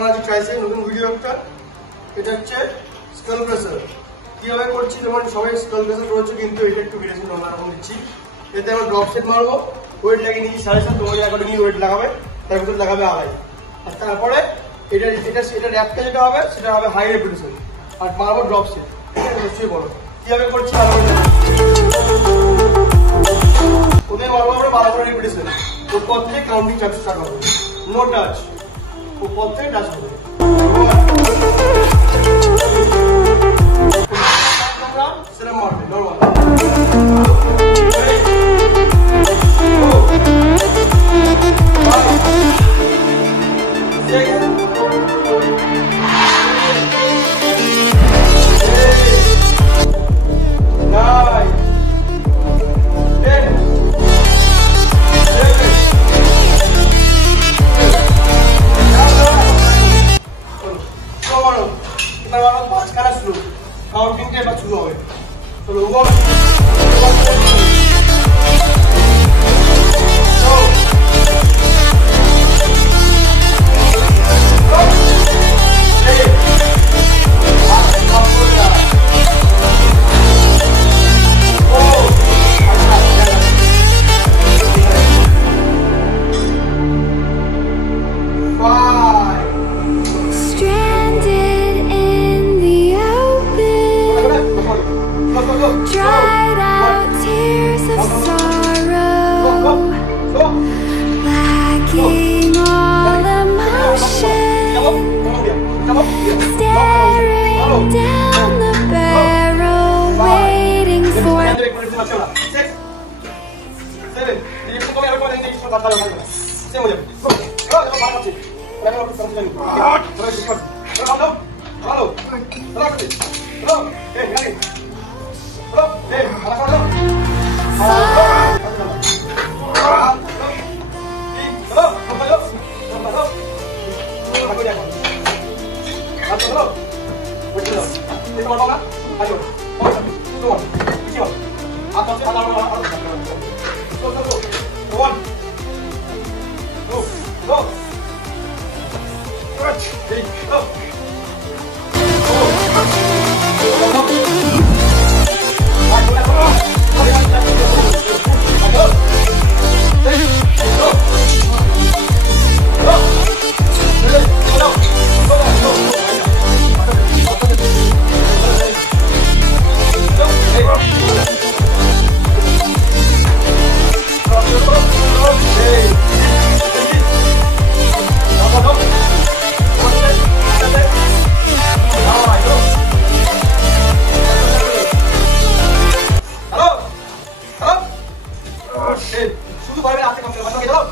আমার আজকে চাইছে নতুন ভিডিও একটা। এটা হচ্ছে স্কাল প্রেসার। কিভাবে করছি, যেমন সবাই স্কাল প্রেসার করেছে, কিন্তু এটা একটু ভেরিয়েশন অন্যরকম দিচ্ছি। এতে আমরা ড্রপ সেট মারবো, ওয়েট লাগিয়ে নিচ্ছি 7.5, তোমার অ্যাকর্ডিংলি ওয়েট লাগাবে, তার ভিতরে লাগাবে 2.5। আর তারপরে এটা র্যাপটা যেটা হবে সেটা হবে হাই রেপিটেশন, আর মারবো ড্রপ সেট। ঠিক আছে, হচ্ছে বলো কিভাবে করছি। ওদের মারবো আমরা 12 করে রেপিটেশন। ওর পর থেকে কাউন্টিং স্টার্ট হবে, নো টাচ। ও পর থেকে টাচ হবে। সেটা মারবে নর্মাল। কাউন্টিংটা এবার শুরু হবে। চলো dried out tears of sorrow, lacking all emotion, staring down the barrel, waiting for শুধু পারবে আপনি কম করে দাও।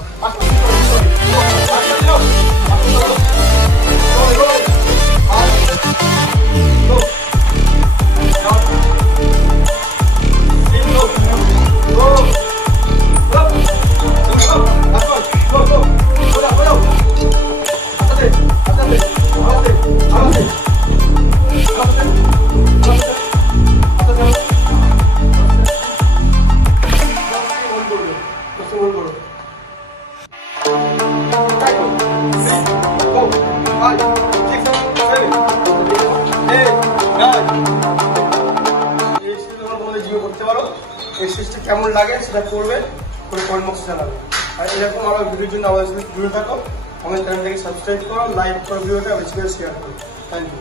কেমন লাগে সেটা করবে, করে কমেন্ট বক্সে জানাবে। আর এরকম আমার ভিডিওর জন্য আমাদের সাথে জুড়ে থাকো। আমাদের চ্যানেলটাকে সাবস্ক্রাইব করো, লাইক করো, ভিডিওটা বেশি করে শেয়ার করো। Thank you.